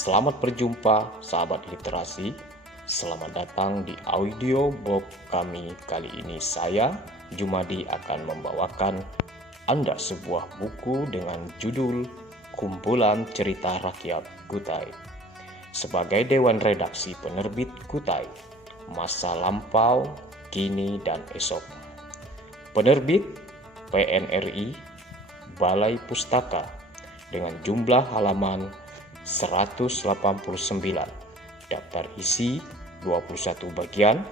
Selamat berjumpa sahabat literasi. Selamat datang di audiobook kami. Kali ini saya, Jumadi, akan membawakan Anda sebuah buku dengan judul Kumpulan Cerita Rakyat Kutai. Sebagai Dewan Redaksi Penerbit Kutai, Masa Lampau, Kini, dan Esok. Penerbit PNRI, Balai Pustaka, dengan jumlah halaman 189, daftar isi 21 bagian.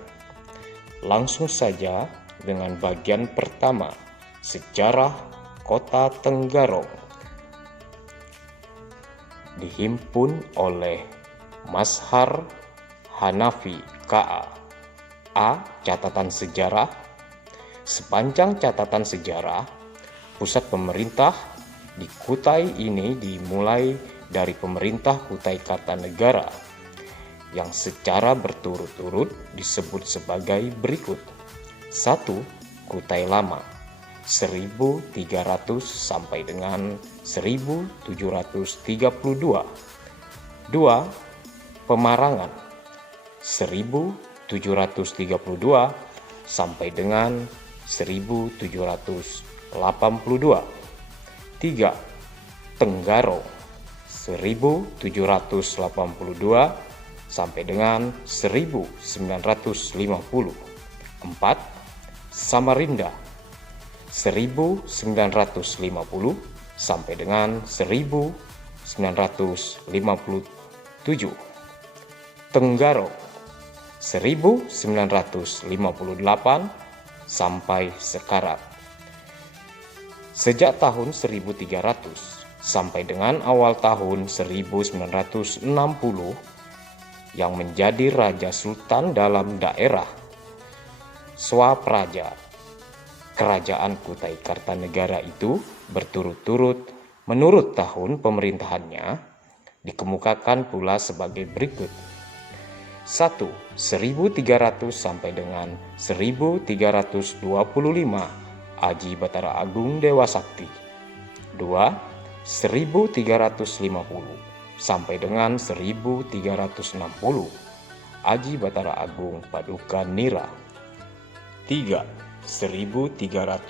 Langsung saja dengan bagian pertama, Sejarah Kota Tenggarong. Dihimpun oleh Mazhar Hanafi KA. A. Catatan sejarah. Sepanjang catatan sejarah, pusat pemerintah di Kutai ini dimulai dari pemerintah Kutai Kartanegara yang secara berturut-turut disebut sebagai berikut. 1. Kutai Lama 1300 sampai dengan 1732. 2. Pemarangan 1732 sampai dengan 1782. 3. Tenggarong 1782 sampai dengan 1950. 4. Samarinda 1950 sampai dengan 1957. Tenggarong 1958 sampai sekarang. Sejak tahun 1300 sampai dengan awal tahun 1960 yang menjadi Raja Sultan dalam daerah Swapraja, Kerajaan Kutai Kartanegara itu berturut-turut menurut tahun pemerintahannya dikemukakan pula sebagai berikut. 1. 1300 sampai dengan 1325 Aji Batara Agung Dewa Sakti. 2. 1350 sampai dengan 1360 Aji Batara Agung Paduka Nira. 3. 1370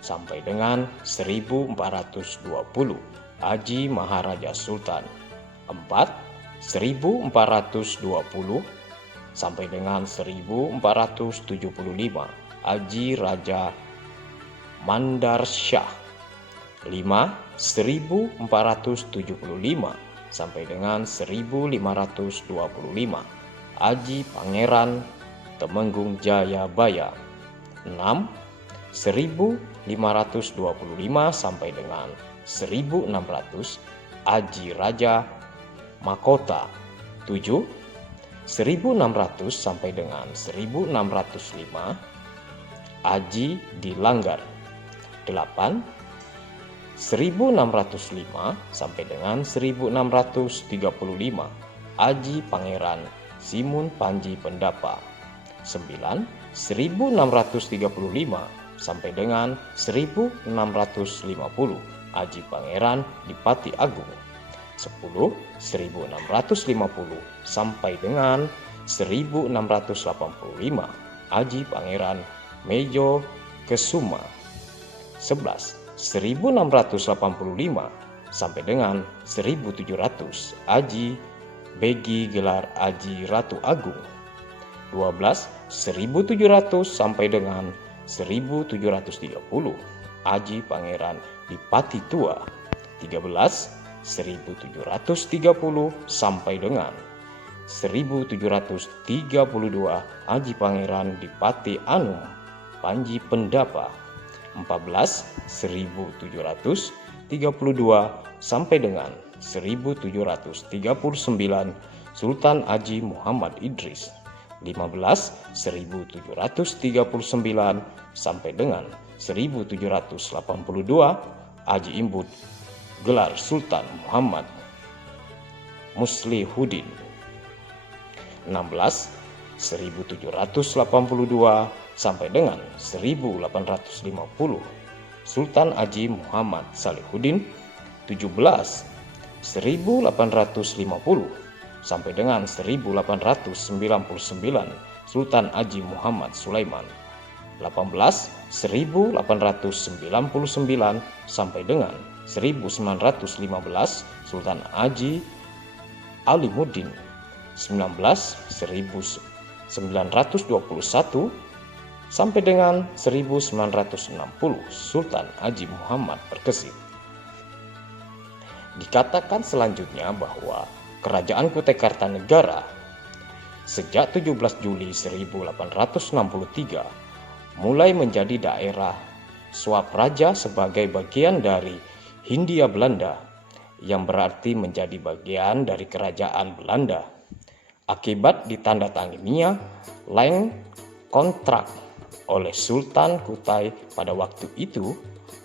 sampai dengan 1420 Aji Maharaja Sultan. 4. 1420 sampai dengan 1475 Aji Raja Mandar Shah. 5. 1475 sampai dengan 1525 Aji Pangeran Temenggung Jayabaya. 6. 1525 sampai dengan 1600 Aji Raja Mahkota. 7. 1600 sampai dengan 1605 Aji Dilanggar. 8. 1605 sampai dengan 1635 Aji Pangeran Simun Panji Pendapa. 9. 1635 sampai dengan 1650 Aji Pangeran Dipati Agung. 10. 1650 sampai dengan 1685 Aji Pangeran Mejo Kesuma. 11. 1685 sampai dengan 1700 Aji Begi Gelar Aji Ratu Agung. 12. 1700 sampai dengan 1730 Aji Pangeran Dipati Tua. 13. 1730 sampai dengan 1732 Aji Pangeran Dipati Anum Panji Pendapa. 14. 1732 sampai dengan 1739 Sultan Haji Muhammad Idris. 15. 1739 sampai dengan 1782 Haji Imbut Gelar Sultan Muhammad Muslihuddin. 16. 1782 sampai dengan 1850 Sultan Haji Muhammad Salihuddin. 17. 1850 sampai dengan 1899 Sultan Haji Muhammad Sulaiman. 18 1899 sampai dengan 1915 Sultan Haji Alimuddin. 19 1921 sampai dengan 1960 Sultan Haji Muhammad Berkesit. Dikatakan selanjutnya bahwa Kerajaan Kutai Kartanegara sejak 17 Juli 1863 mulai menjadi daerah Swapraja sebagai bagian dari Hindia Belanda, yang berarti menjadi bagian dari Kerajaan Belanda. Akibat ditandatanganinya Land Kontrak oleh Sultan Kutai pada waktu itu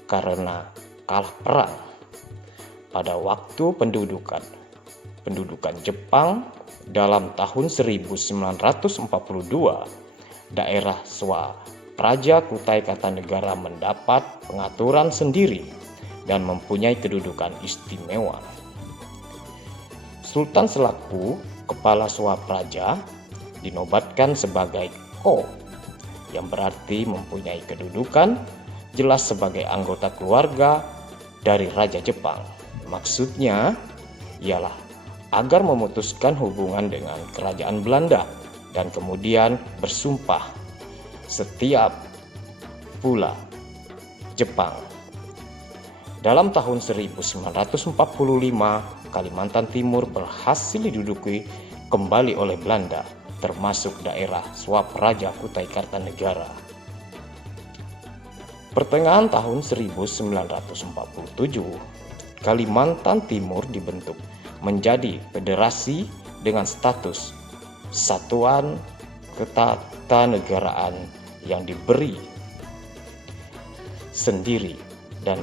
karena kalah perang. Pada waktu pendudukan Jepang dalam tahun 1942, daerah Swapraja Kutai Kartanegara mendapat pengaturan sendiri dan mempunyai kedudukan istimewa. Sultan selaku kepala Swapraja dinobatkan sebagai Ko, yang berarti mempunyai kedudukan jelas sebagai anggota keluarga dari Raja Jepang. Maksudnya ialah agar memutuskan hubungan dengan Kerajaan Belanda dan kemudian bersumpah setiap pula Jepang. Dalam tahun 1945, Kalimantan Timur berhasil diduduki kembali oleh Belanda, termasuk daerah Swapraja Kutai Kartanegara. Pertengahan tahun 1947, Kalimantan Timur dibentuk menjadi federasi dengan status Satuan Ketatanegaraan yang diberi sendiri dan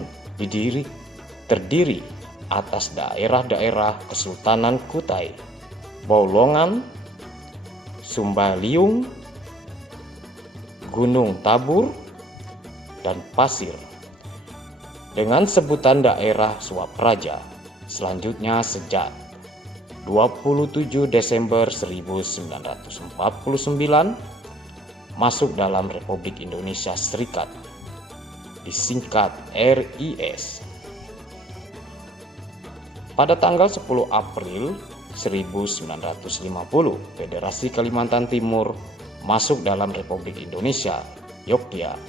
terdiri atas daerah-daerah Kesultanan Kutai, Bolongan, Sumbaliung, Gunung Tabur, dan Pasir dengan sebutan daerah Swapraja. Selanjutnya sejak 27 Desember 1949 masuk dalam Republik Indonesia Serikat, disingkat RIS. Pada tanggal 10 April 1950, Federasi Kalimantan Timur masuk dalam Republik Indonesia Yogyakarta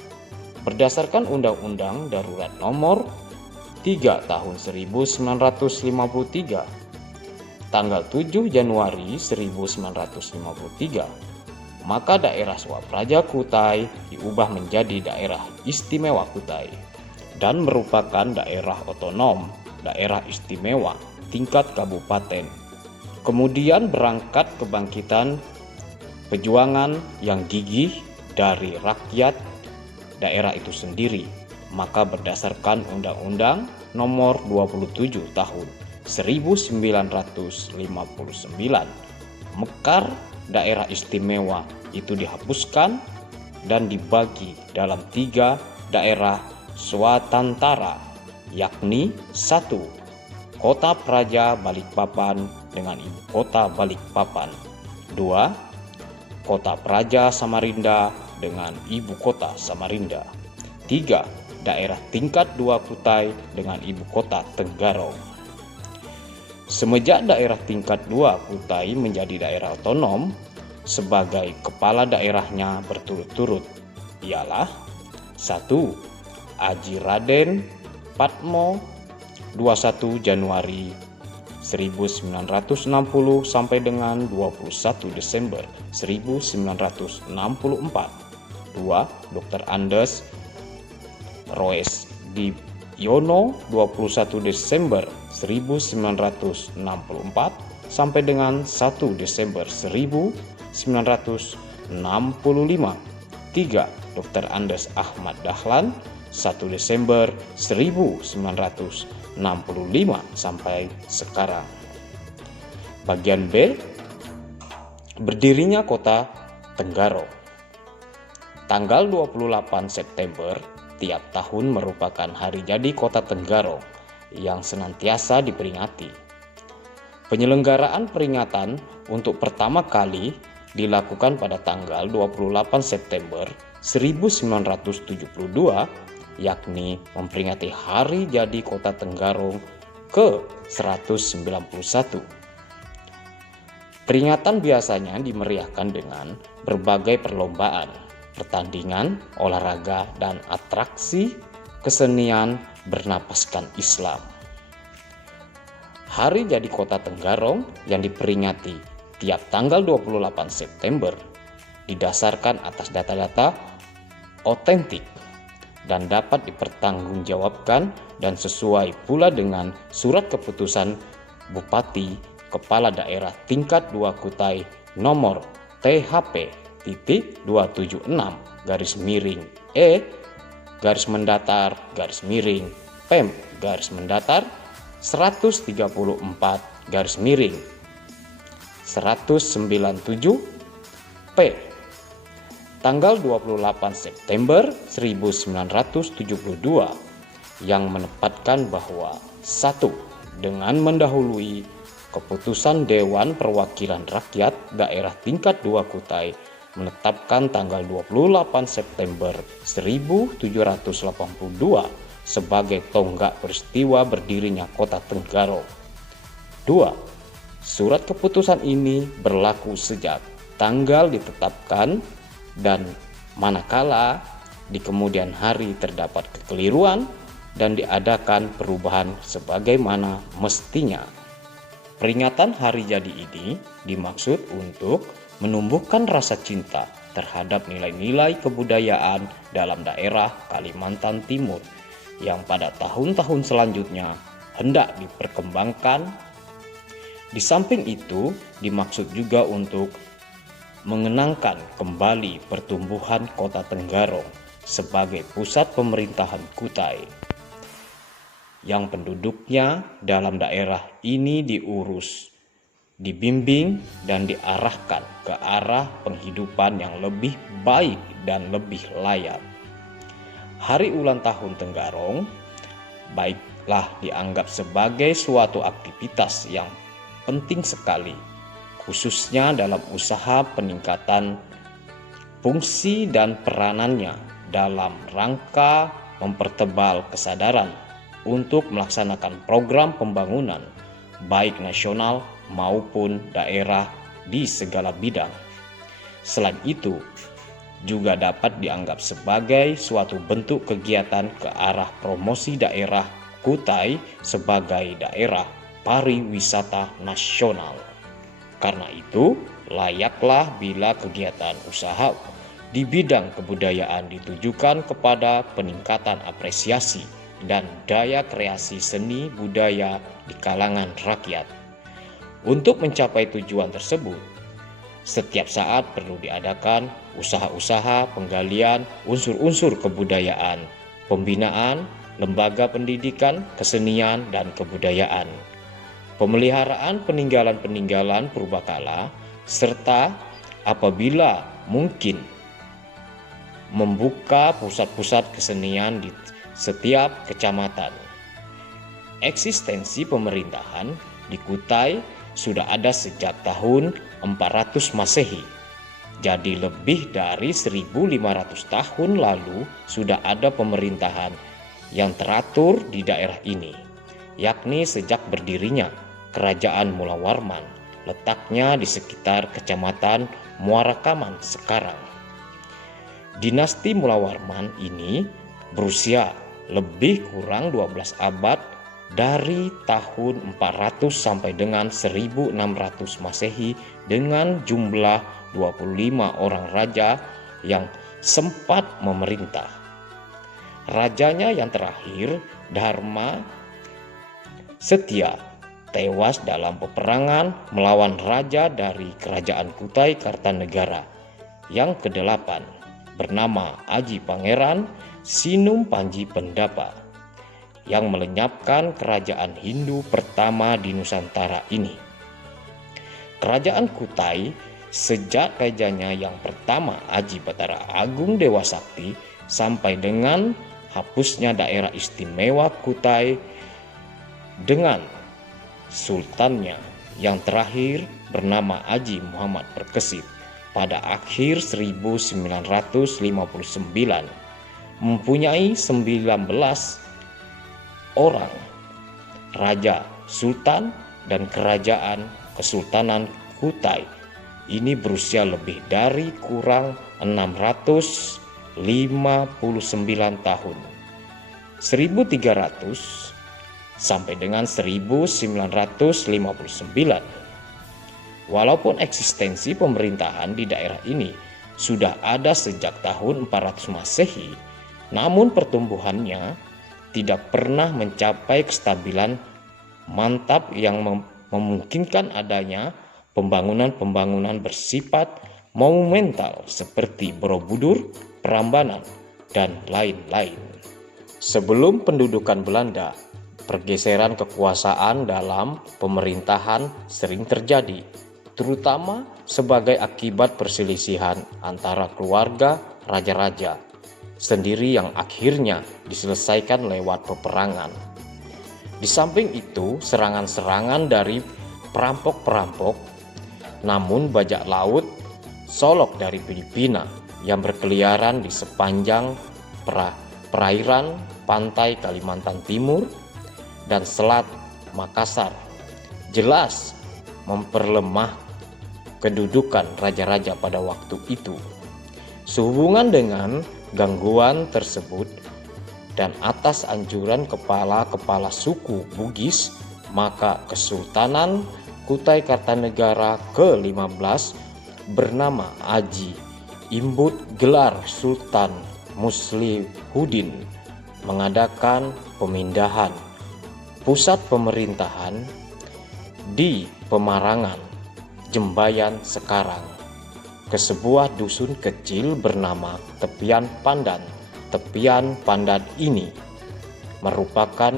berdasarkan Undang-Undang Darurat Nomor 3 Tahun 1953. Tanggal 7 Januari 1953, maka daerah Swapraja Kutai diubah menjadi daerah istimewa Kutai dan merupakan daerah otonom, daerah istimewa tingkat kabupaten. Kemudian berangkat kebangkitan perjuangan yang gigih dari rakyat daerah itu sendiri, maka berdasarkan Undang-Undang Nomor 27 Tahun 1959, Mekar daerah istimewa itu dihapuskan dan dibagi dalam 3 daerah swatantara, yakni 1. Kota Praja Balikpapan dengan ibu kota Balikpapan. 2. Kota Praja Samarinda dengan ibu kota Samarinda. 3. Daerah tingkat 2 Kutai dengan ibu kota Tenggarong. Semenjak daerah tingkat 2 Kutai menjadi daerah otonom, sebagai kepala daerahnya berturut-turut ialah 1. Haji Raden Patmo 21 Januari 1960 sampai dengan 21 Desember 1964. 2. Dr. Andes Roes Diono 21 Desember 1964 sampai dengan 1 Desember 1965. 3. Dr. Andes Ahmad Dahlan 1 Desember 1965 sampai sekarang. Bagian B, berdirinya kota Tenggarong. Tanggal 28 September tiap tahun merupakan hari jadi kota Tenggarong yang senantiasa diperingati. Penyelenggaraan peringatan untuk pertama kali dilakukan pada tanggal 28 September 1972, yakni memperingati hari jadi Kota Tenggarong ke-191. Peringatan biasanya dimeriahkan dengan berbagai perlombaan, pertandingan, olahraga, dan atraksi kesenian bernapaskan Islam. Hari jadi Kota Tenggarong yang diperingati tiap tanggal 28 September didasarkan atas data-data otentik dan dapat dipertanggungjawabkan dan sesuai pula dengan surat keputusan Bupati Kepala Daerah tingkat 2 Kutai nomor THP-276-E-Pem-134-197P tanggal 28 September 1972 yang menempatkan bahwa 1. Dengan mendahului keputusan Dewan Perwakilan Rakyat Daerah tingkat 2 Kutai menetapkan tanggal 28 September 1782 sebagai tonggak peristiwa berdirinya Kota Tenggarong. 2. Surat keputusan ini berlaku sejak tanggal ditetapkan dan manakala di kemudian hari terdapat kekeliruan dan diadakan perubahan sebagaimana mestinya. Peringatan hari jadi ini dimaksud untuk menumbuhkan rasa cinta terhadap nilai-nilai kebudayaan dalam daerah Kalimantan Timur yang pada tahun-tahun selanjutnya hendak diperkembangkan. Di samping itu, dimaksud juga untuk mengenangkan kembali pertumbuhan Kota Tenggarong sebagai pusat pemerintahan Kutai yang penduduknya dalam daerah ini diurus, dibimbing, dan diarahkan ke arah penghidupan yang lebih baik dan lebih layak. Hari ulang tahun Tenggarong baiklah dianggap sebagai suatu aktivitas yang penting sekali, khususnya dalam usaha peningkatan fungsi dan peranannya dalam rangka mempertebal kesadaran untuk melaksanakan program pembangunan baik nasional maupun daerah di segala bidang. Selain itu, juga dapat dianggap sebagai suatu bentuk kegiatan ke arah promosi daerah Kutai sebagai daerah pariwisata nasional. Karena itu, layaklah bila kegiatan usaha di bidang kebudayaan ditujukan kepada peningkatan apresiasi dan daya kreasi seni budaya di kalangan rakyat. Untuk mencapai tujuan tersebut, setiap saat perlu diadakan usaha-usaha penggalian unsur-unsur kebudayaan, pembinaan lembaga pendidikan, kesenian, dan kebudayaan, pemeliharaan peninggalan-peninggalan purbakala, serta apabila mungkin membuka pusat-pusat kesenian di setiap kecamatan. Eksistensi pemerintahan di Kutai sudah ada sejak tahun 400 Masehi. Jadi lebih dari 1500 tahun lalu sudah ada pemerintahan yang teratur di daerah ini, yakni sejak berdirinya Kerajaan Mula Warman, letaknya di sekitar Kecamatan Muara Kaman sekarang. Dinasti Mula Warman ini berusia lebih kurang 12 abad dari tahun 400 sampai dengan 1600 Masehi dengan jumlah 25 orang raja yang sempat memerintah. Rajanya yang terakhir, Dharma Setia, tewas dalam peperangan melawan raja dari Kerajaan Kutai Kartanegara yang ke-8 bernama Aji Pangeran Sinum Panji Pendapa yang melenyapkan kerajaan Hindu pertama di Nusantara ini. Kerajaan Kutai sejak rajanya yang pertama Aji Batara Agung Dewa Sakti sampai dengan hapusnya daerah istimewa Kutai dengan sultannya yang terakhir bernama Haji Muhammad Perkesit pada akhir 1959 mempunyai 19 orang raja, sultan, dan kerajaan Kesultanan Kutai ini berusia lebih dari kurang 659 tahun, 1300 sampai dengan 1959. Walaupun eksistensi pemerintahan di daerah ini sudah ada sejak tahun 400 Masehi, namun pertumbuhannya tidak pernah mencapai kestabilan mantap yang memungkinkan adanya pembangunan-pembangunan bersifat monumental seperti Borobudur, Prambanan, dan lain-lain. Sebelum pendudukan Belanda, pergeseran kekuasaan dalam pemerintahan sering terjadi, terutama sebagai akibat perselisihan antara keluarga raja-raja sendiri yang akhirnya diselesaikan lewat peperangan. Di samping itu, serangan-serangan dari perampok-perampok, namun bajak laut Solok dari Filipina yang berkeliaran di sepanjang perairan pantai Kalimantan Timur dan Selat Makassar jelas memperlemah kedudukan raja-raja pada waktu itu. Sehubungan dengan gangguan tersebut dan atas anjuran kepala-kepala suku Bugis, maka Kesultanan Kutai Kartanegara ke-15 bernama Haji Imbut gelar Sultan Muslihuddin mengadakan pemindahan pusat pemerintahan di Pemarangan, Jembayan sekarang, ke sebuah dusun kecil bernama Tepian Pandan. Tepian Pandan ini merupakan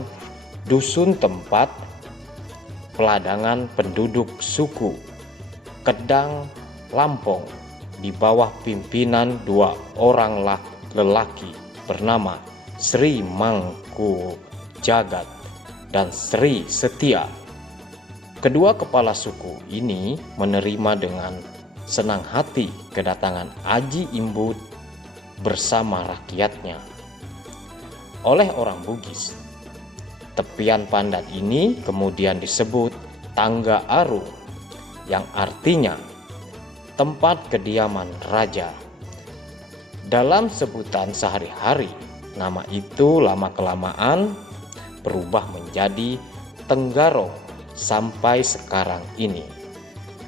dusun tempat peladangan penduduk suku Kedang Lampong di bawah pimpinan dua orang lelaki bernama Sri Mangku Jagat dan Sri Setia. Kedua kepala suku ini menerima dengan senang hati kedatangan Haji Imbut bersama rakyatnya. Oleh orang Bugis, Tepian Pandan ini kemudian disebut Tangga Arung, yang artinya tempat kediaman raja. Dalam sebutan sehari-hari, nama itu lama-kelamaan berubah menjadi Tenggarong sampai sekarang ini.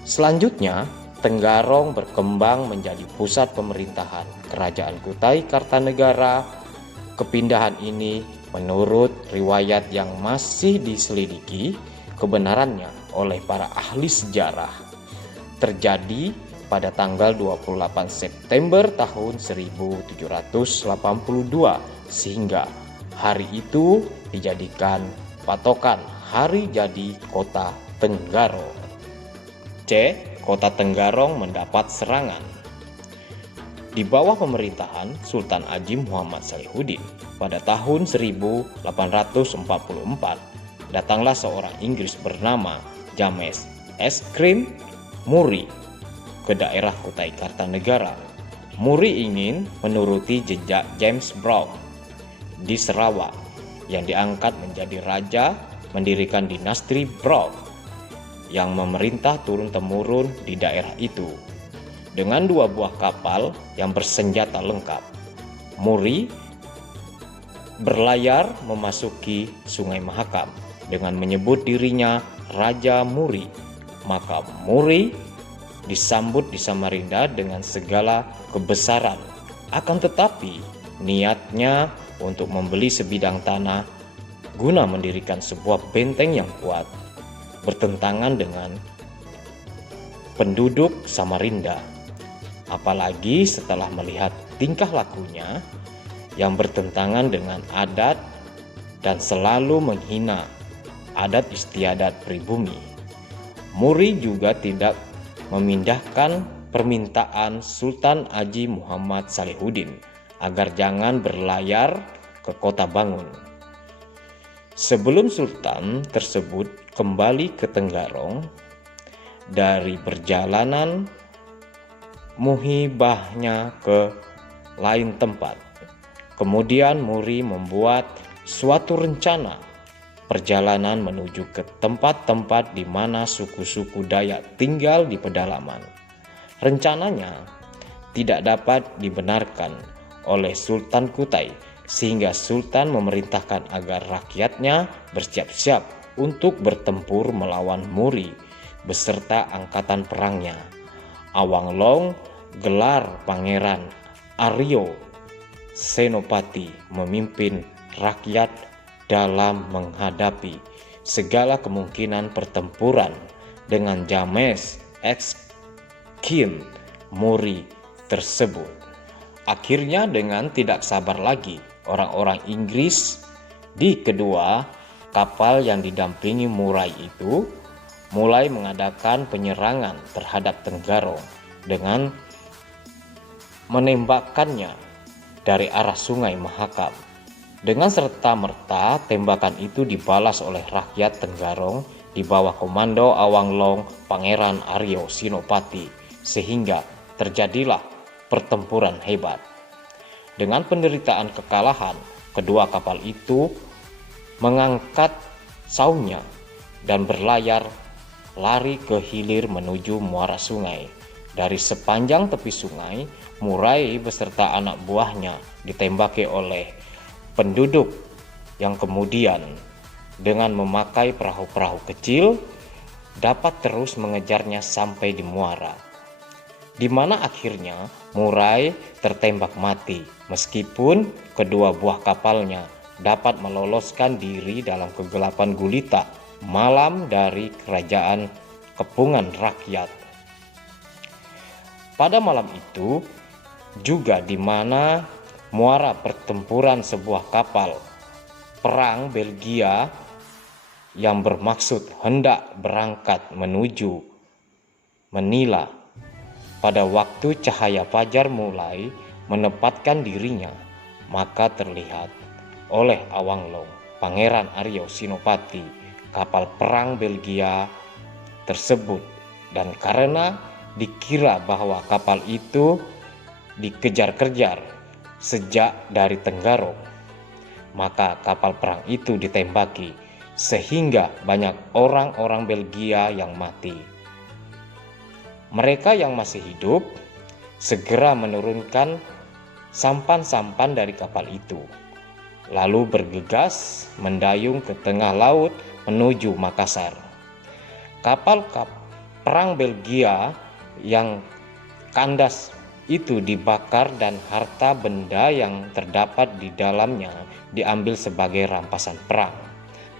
Selanjutnya, Tenggarong berkembang menjadi pusat pemerintahan Kerajaan Kutai Kartanegara. Kepindahan ini menurut riwayat yang masih diselidiki kebenarannya oleh para ahli sejarah terjadi pada tanggal 28 September tahun 1782 sehingga hari itu dijadikan patokan hari jadi kota Tenggarong. C. Kota Tenggarong mendapat serangan. Di bawah pemerintahan Sultan Haji Muhammad Salihuddin pada tahun 1844, datanglah seorang Inggris bernama James Erskine Murray ke daerah Kutai Kartanegara. Murray ingin menuruti jejak James Browne di Sarawak yang diangkat menjadi raja, mendirikan dinasti Browne yang memerintah turun-temurun di daerah itu. Dengan dua buah kapal yang bersenjata lengkap, Murray berlayar memasuki Sungai Mahakam dengan menyebut dirinya Raja Murray. Maka Murray disambut di Samarinda dengan segala kebesaran. Akan tetapi niatnya untuk membeli sebidang tanah guna mendirikan sebuah benteng yang kuat bertentangan dengan penduduk Samarinda, apalagi setelah melihat tingkah lakunya yang bertentangan dengan adat dan selalu menghina adat istiadat pribumi. Murray juga tidak memindahkan permintaan Sultan Haji Muhammad Salihuddin agar jangan berlayar ke Kota Bangun. Sebelum Sultan tersebut kembali ke Tenggarong, dari perjalanan muhibahnya ke lain tempat. Kemudian Muri membuat suatu rencana perjalanan menuju ke tempat-tempat di mana suku-suku Dayak tinggal di pedalaman. Rencananya tidak dapat dibenarkan oleh Sultan Kutai, sehingga Sultan memerintahkan agar rakyatnya bersiap-siap untuk bertempur melawan Muri beserta angkatan perangnya. Awanglong, gelar Pangeran Aryo Senopati, memimpin rakyat dalam menghadapi segala kemungkinan pertempuran dengan James X King Muri tersebut. Akhirnya dengan tidak sabar lagi, orang-orang Inggris di kedua kapal yang didampingi Murai itu mulai mengadakan penyerangan terhadap Tenggarong dengan menembakkannya dari arah Sungai Mahakam. Dengan serta-merta tembakan itu dibalas oleh rakyat Tenggarong di bawah komando Awanglong Pangeran Aryo Senopati, sehingga terjadilah pertempuran hebat. Dengan penderitaan kekalahan, kedua kapal itu mengangkat saungnya dan berlayar lari ke hilir menuju muara sungai. Dari sepanjang tepi sungai, Murai beserta anak buahnya ditembaki oleh penduduk yang kemudian dengan memakai perahu-perahu kecil dapat terus mengejarnya sampai di muara, di mana akhirnya Murai tertembak mati meskipun kedua buah kapalnya dapat meloloskan diri dalam kegelapan gulita malam dari kerajaan kepungan rakyat. Pada malam itu juga di mana muara pertempuran sebuah kapal perang Belgia yang bermaksud hendak berangkat menuju Manila. Pada waktu cahaya fajar mulai menempatkan dirinya, maka terlihat oleh Awanglong Pangeran Aryo Senopati kapal perang Belgia tersebut, dan karena dikira bahwa kapal itu dikejar-kejar sejak dari Tenggarong, maka kapal perang itu ditembaki sehingga banyak orang-orang Belgia yang mati. Mereka yang masih hidup segera menurunkan sampan-sampan dari kapal itu, lalu bergegas mendayung ke tengah laut menuju Makassar. Kapal perang Belgia yang kandas itu dibakar dan harta benda yang terdapat di dalamnya diambil sebagai rampasan perang,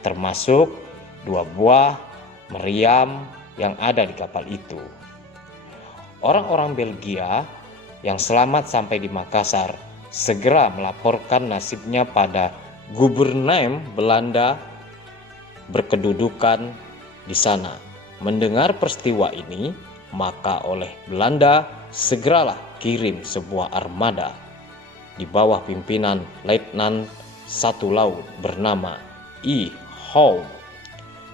termasuk 2 buah meriam yang ada di kapal itu. Orang-orang Belgia yang selamat sampai di Makassar segera melaporkan nasibnya pada gubernur Belanda berkedudukan di sana. Mendengar peristiwa ini, maka oleh Belanda segeralah kirim sebuah armada di bawah pimpinan Letnan Satu Laut bernama I. Howe.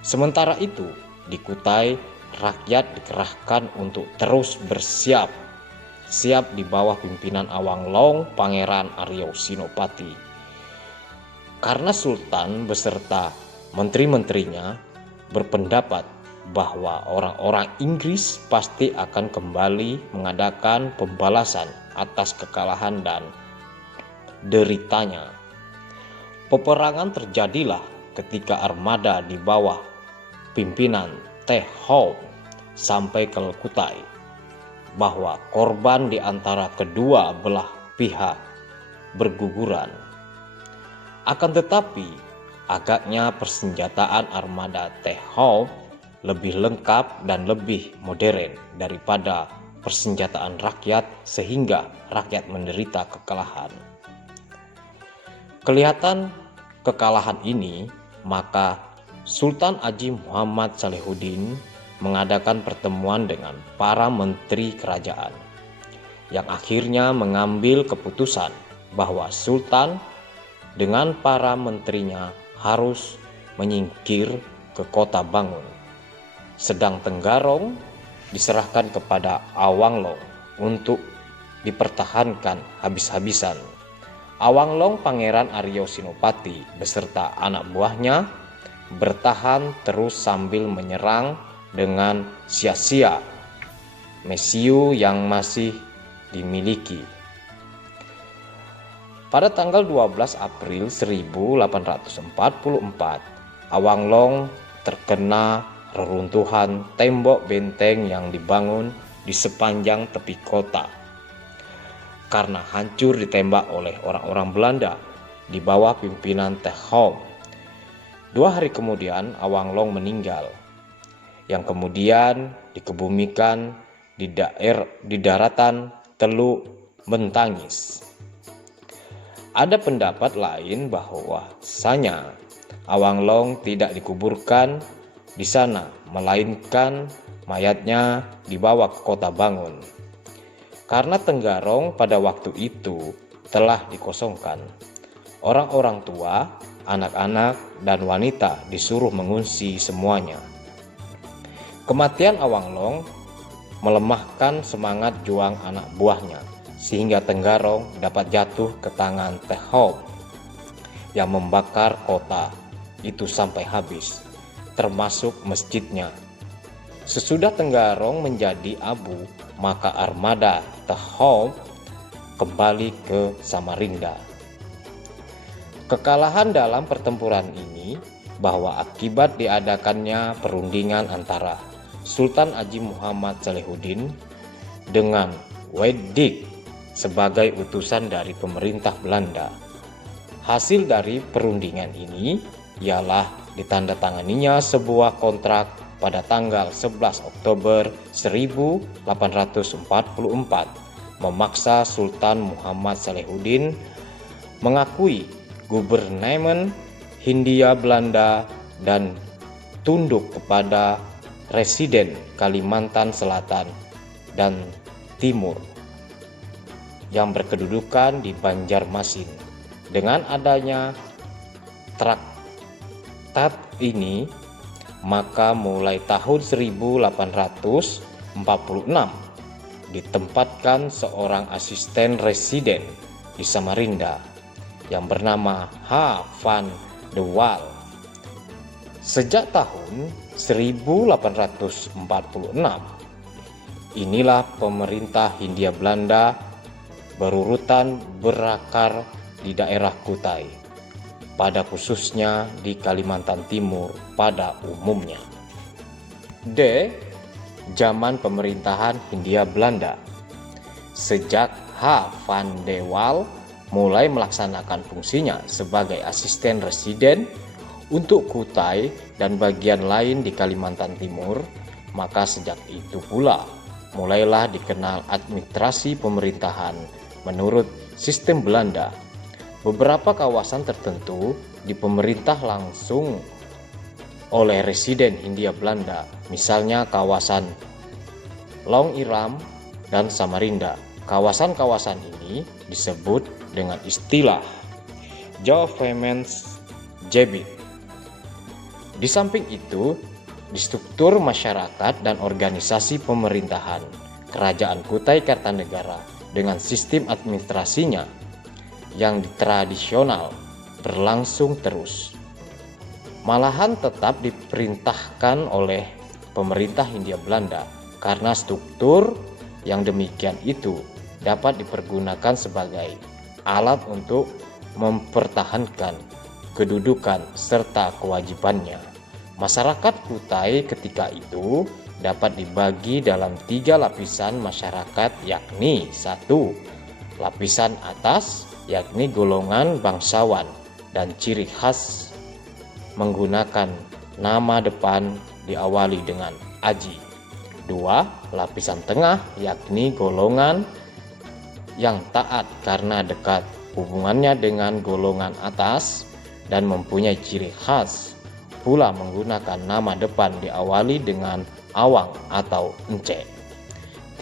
Sementara itu di Kutai, rakyat dikerahkan untuk terus bersiap di bawah pimpinan Awanglong Pangeran Aryo Senopati. Karena Sultan beserta menteri-menterinya berpendapat bahwa orang-orang Inggris pasti akan kembali mengadakan pembalasan atas kekalahan dan deritanya. Peperangan terjadilah ketika armada di bawah pimpinan T. Howe sampai ke Kutai, bahwa korban di antara kedua belah pihak berguguran. Akan tetapi agaknya persenjataan armada T. Howe lebih lengkap dan lebih modern daripada persenjataan rakyat, sehingga rakyat menderita kekalahan. Kelihatan kekalahan ini, maka Sultan Haji Muhammad Salihuddin mengadakan pertemuan dengan para menteri kerajaan, yang akhirnya mengambil keputusan bahwa Sultan dengan para menterinya harus menyingkir ke kota Bangun, sedang Tenggarong diserahkan kepada Awanglong untuk dipertahankan habis-habisan. Awanglong Pangeran Aryo Sinopati beserta anak buahnya bertahan terus sambil menyerang dengan sia-sia Mesiu yang masih dimiliki. Pada tanggal 12 April 1844, Awanglong terkena reruntuhan tembok benteng yang dibangun di sepanjang tepi kota karena hancur ditembak oleh orang-orang Belanda di bawah pimpinan Te Hom. 2 hari kemudian Awanglong meninggal, yang kemudian dikebumikan di daratan Teluk Mentangis. Ada pendapat lain bahwasanya Awanglong tidak dikuburkan di sana, melainkan mayatnya dibawa ke Kota Bangun. Karena Tenggarong pada waktu itu telah dikosongkan, orang-orang tua, anak-anak, dan wanita disuruh mengungsi semuanya. Kematian Awanglong melemahkan semangat juang anak buahnya, sehingga Tenggarong dapat jatuh ke tangan Te Hom yang membakar kota itu sampai habis, termasuk masjidnya. Sesudah Tenggarong menjadi abu, maka armada Te Hom kembali ke Samarinda. Kekalahan dalam pertempuran ini bahwa akibat diadakannya perundingan antara Sultan Haji Muhammad Salehuddin dengan Wedik sebagai utusan dari pemerintah Belanda. Hasil dari perundingan ini ialah ditandatanganinya sebuah kontrak pada tanggal 11 Oktober 1844 memaksa Sultan Muhammad Salehuddin mengakui Gubernemen Hindia Belanda dan tunduk kepada Residen Kalimantan Selatan dan Timur yang berkedudukan di Banjarmasin. Dengan adanya traktat ini, maka mulai tahun 1846 ditempatkan seorang asisten residen di Samarinda yang bernama H. van de Waal. Sejak tahun 1846, inilah pemerintah Hindia Belanda berurutan berakar di daerah Kutai, pada khususnya di Kalimantan Timur pada umumnya. D. Zaman pemerintahan Hindia Belanda. Sejak H. van de Waal mulai melaksanakan fungsinya sebagai asisten residen untuk Kutai dan bagian lain di Kalimantan Timur, maka sejak itu pula mulailah dikenal administrasi pemerintahan menurut sistem Belanda. Beberapa kawasan tertentu dipemerintah langsung oleh residen Hindia Belanda, misalnya kawasan Long Iram dan Samarinda. Kawasan-kawasan ini disebut dengan istilah Governmentsgebied. Di samping itu, di struktur masyarakat dan organisasi pemerintahan, Kerajaan Kutai Kartanegara dengan sistem administrasinya yang tradisional berlangsung terus. Malahan tetap diperintahkan oleh pemerintah Hindia Belanda karena struktur yang demikian itu dapat dipergunakan sebagai alat untuk mempertahankan kedudukan serta kewajibannya. Masyarakat Kutai ketika itu dapat dibagi dalam 3 lapisan masyarakat, yakni 1. Lapisan atas, yakni golongan bangsawan dan ciri khas menggunakan nama depan diawali dengan Aji. 2. Lapisan tengah, yakni golongan yang taat karena dekat hubungannya dengan golongan atas dan mempunyai ciri khas pula menggunakan nama depan diawali dengan Awang atau Ence.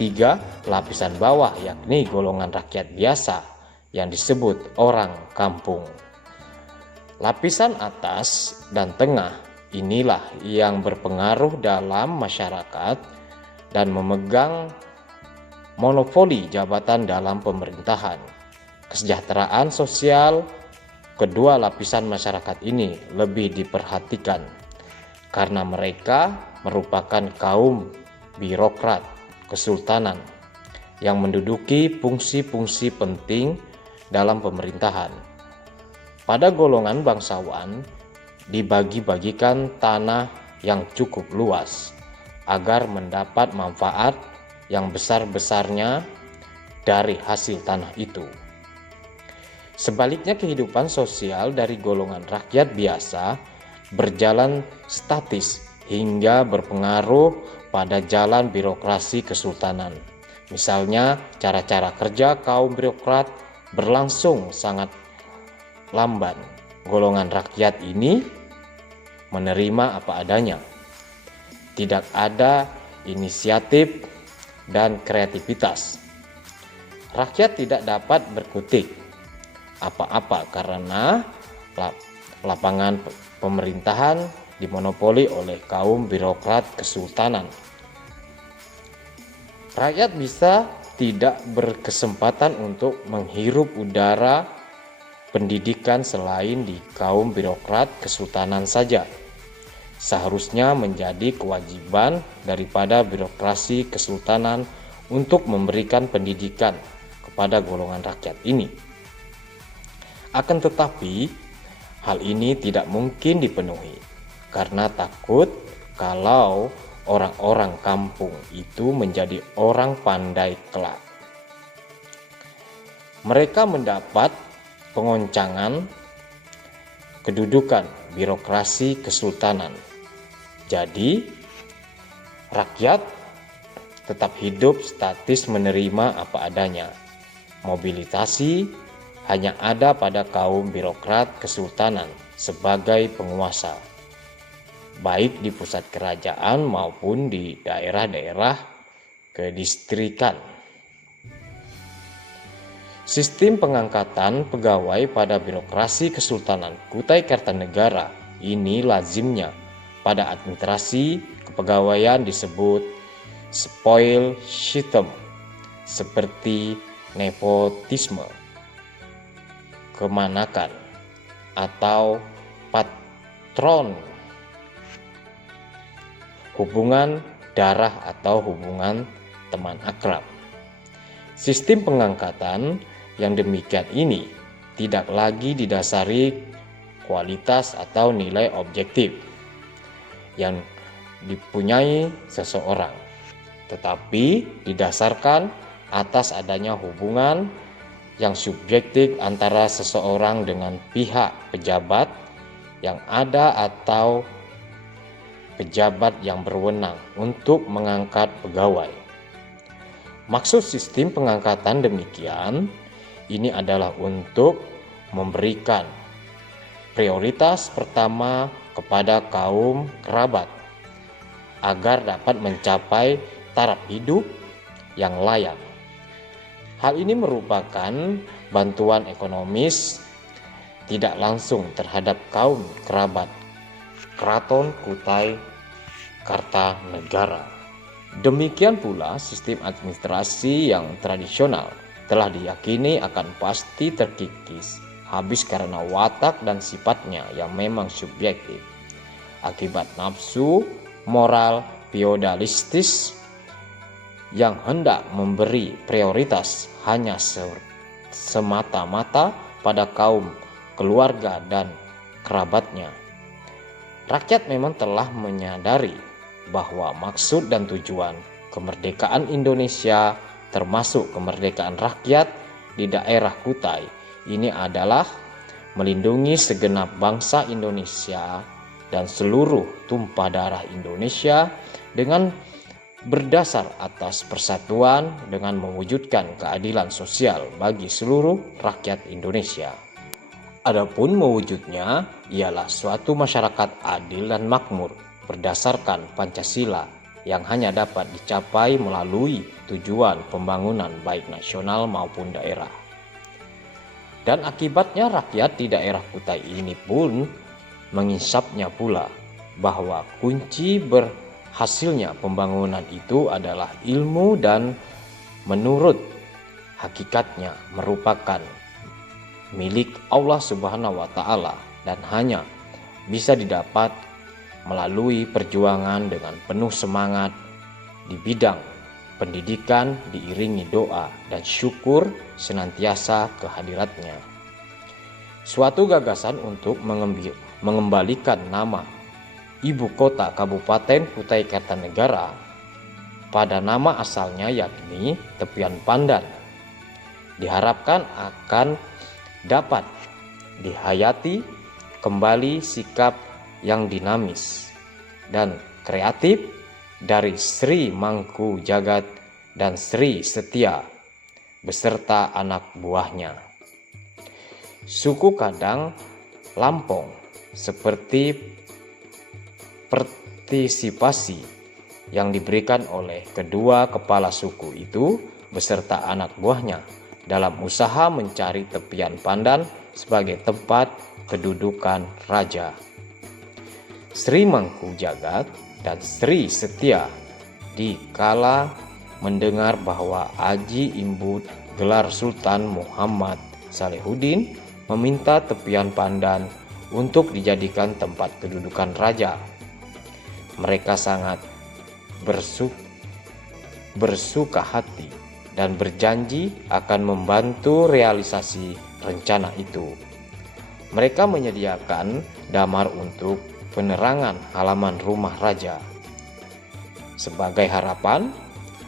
3. Lapisan bawah, yakni golongan rakyat biasa yang disebut orang kampung. Lapisan atas dan tengah inilah yang berpengaruh dalam masyarakat dan memegang monopoli jabatan dalam pemerintahan. Kesejahteraan sosial kedua lapisan masyarakat ini lebih diperhatikan karena mereka merupakan kaum birokrat kesultanan yang menduduki fungsi-fungsi penting dalam pemerintahan. Pada golongan bangsawan dibagi-bagikan tanah yang cukup luas agar mendapat manfaat yang besar-besarnya dari hasil tanah itu. Sebaliknya, kehidupan sosial dari golongan rakyat biasa berjalan statis hingga berpengaruh pada jalan birokrasi kesultanan. Misalnya, cara-cara kerja kaum birokrat berlangsung sangat lamban. Golongan rakyat ini menerima apa adanya. Tidak ada inisiatif dan kreativitas. Rakyat tidak dapat berkutik apa-apa karena lapangan pemerintahan dimonopoli oleh kaum birokrat kesultanan. Rakyat bisa tidak berkesempatan untuk menghirup udara pendidikan selain di kaum birokrat kesultanan saja. Seharusnya menjadi kewajiban daripada birokrasi kesultanan untuk memberikan pendidikan kepada golongan rakyat ini. Akan tetapi, hal ini tidak mungkin dipenuhi karena takut kalau orang-orang kampung itu menjadi orang pandai kelak. Mereka mendapat pengoncangan kedudukan birokrasi kesultanan. Jadi, rakyat tetap hidup statis menerima apa adanya. Mobilisasi hanya ada pada kaum birokrat kesultanan sebagai penguasa, baik di pusat kerajaan maupun di daerah-daerah kedistrikan. Sistem pengangkatan pegawai pada birokrasi Kesultanan Kutai Kartanegara ini lazimnya pada administrasi kepegawaian disebut spoil system seperti nepotisme, kemanakan, atau patron, hubungan darah atau hubungan teman akrab. Sistem pengangkatan yang demikian ini tidak lagi didasari kualitas atau nilai objektif yang dipunyai seseorang, tetapi didasarkan atas adanya hubungan yang subjektif antara seseorang dengan pihak pejabat yang ada atau pejabat yang berwenang untuk mengangkat pegawai. Maksud sistem pengangkatan demikian ini adalah untuk memberikan prioritas pertama kepada kaum kerabat agar dapat mencapai taraf hidup yang layak. Hal ini merupakan bantuan ekonomis tidak langsung terhadap kaum kerabat Keraton Kutai Kartanegara. Demikian pula sistem administrasi yang tradisional telah diyakini akan pasti terkikis habis karena watak dan sifatnya yang memang subjektif akibat nafsu moral feodalistis yang hendak memberi prioritas hanya semata-mata pada kaum keluarga dan kerabatnya. Rakyat memang telah menyadari bahwa maksud dan tujuan kemerdekaan Indonesia termasuk kemerdekaan rakyat di daerah Kutai ini adalah melindungi segenap bangsa Indonesia dan seluruh tumpah darah Indonesia dengan berdasar atas persatuan dengan mewujudkan keadilan sosial bagi seluruh rakyat Indonesia. Adapun mewujudnya ialah suatu masyarakat adil dan makmur berdasarkan Pancasila yang hanya dapat dicapai melalui tujuan pembangunan baik nasional maupun daerah. Dan akibatnya rakyat di daerah Kutai ini pun mengisapnya pula bahwa kunci Hasilnya pembangunan itu adalah ilmu dan menurut hakikatnya merupakan milik Allah Subhanahu wa Ta'ala dan hanya bisa didapat melalui perjuangan dengan penuh semangat di bidang pendidikan diiringi doa dan syukur senantiasa kehadiratnya. Suatu gagasan untuk mengembalikan nama ibu kota Kabupaten Kutai Kartanegara pada nama asalnya yakni Tepian Pandan diharapkan akan dapat dihayati kembali sikap yang dinamis dan kreatif dari Sri Mangku Jagat dan Sri Setia beserta anak buahnya. Suku Kadang Lampong seperti partisipasi yang diberikan oleh kedua kepala suku itu beserta anak buahnya dalam usaha mencari Tepian Pandan sebagai tempat kedudukan raja. Sri Mangku Jagat dan Sri Setia dikala mendengar bahwa Aji Imbut gelar Sultan Muhammad Salehuddin meminta Tepian Pandan untuk dijadikan tempat kedudukan raja. Mereka sangat bersuka hati dan berjanji akan membantu realisasi rencana itu. Mereka menyediakan damar untuk penerangan halaman rumah raja. Sebagai harapan,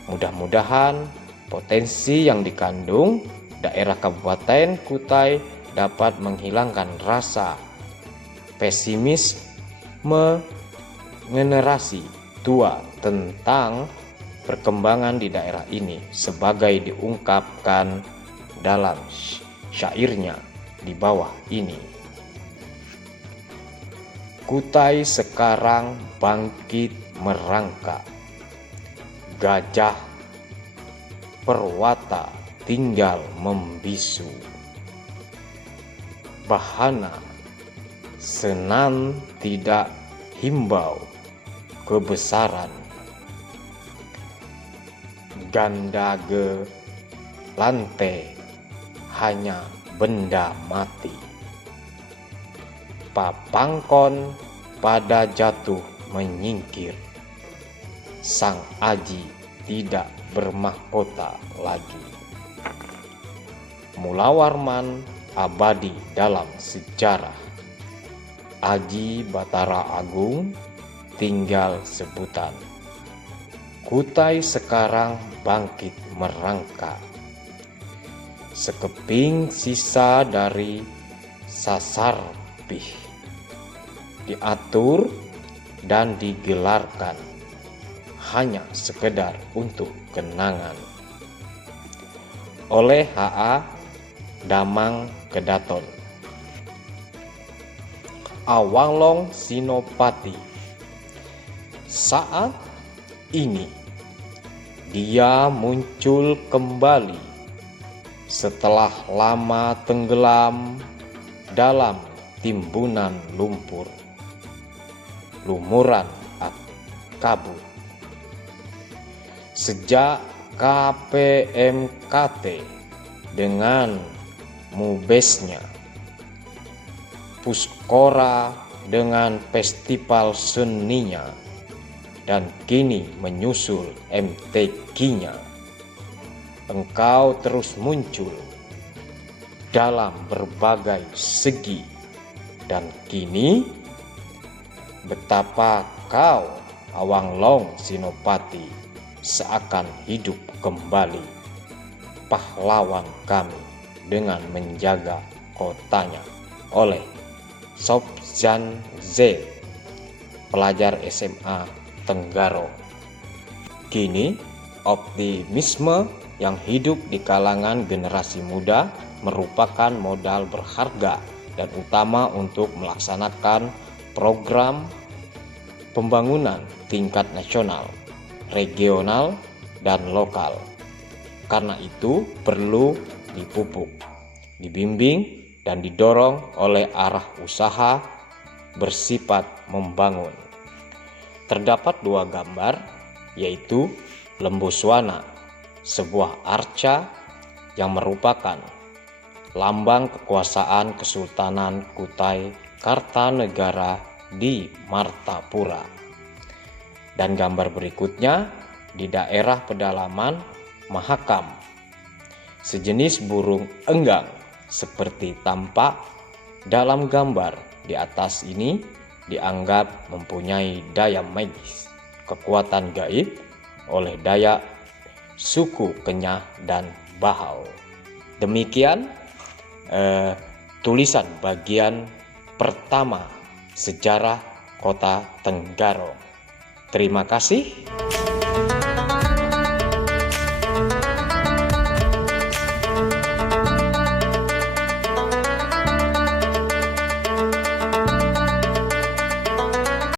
mudah-mudahan potensi yang dikandung daerah Kabupaten Kutai dapat menghilangkan rasa pesimisme generasi tua tentang perkembangan di daerah ini sebagai diungkapkan dalam syairnya di bawah ini. Kutai sekarang bangkit merangkak, gajah perwata tinggal membisu. Bahana Senan tidak himbau kebesaran, gandage lantai hanya benda mati. Papangkon pada jatuh menyingkir, sang Aji tidak bermahkota lagi. Mula Warman abadi dalam sejarah, Aji Batara Agung tinggal sebutan. Kutai sekarang bangkit merangkak, sekeping sisa dari Sasarpih diatur dan digelarkan hanya sekedar untuk kenangan oleh H.A. Damang Kedaton. Awanglong Sinopati. Saat ini dia muncul kembali setelah lama tenggelam dalam timbunan lumpur, lumuran kabut. Sejak KPMKT dengan mubesnya, Puskora dengan festival seninya, dan kini menyusul MTQ-nya, engkau terus muncul dalam berbagai segi, dan kini betapa kau Awanglong Sinopati seakan hidup kembali, pahlawan kami dengan menjaga kotanya. Oleh Sopjan Z, pelajar SMA Tenggaro. Kini optimisme yang hidup di kalangan generasi muda merupakan modal berharga dan utama untuk melaksanakan program pembangunan tingkat nasional, regional, dan lokal. Karena itu perlu dipupuk, dibimbing, dan didorong oleh arah usaha bersifat membangun. terdapat dua gambar, yaitu Lembu Swana, sebuah arca yang merupakan lambang kekuasaan Kesultanan Kutai Kartanegara di Martapura. Dan gambar berikutnya di daerah pedalaman Mahakam, sejenis burung enggang seperti tampak dalam gambar di atas ini dianggap mempunyai daya magis, kekuatan gaib oleh Dayak, suku Kenyah dan Bahau. Demikian tulisan bagian pertama sejarah Kota Tenggarong. Terima kasih.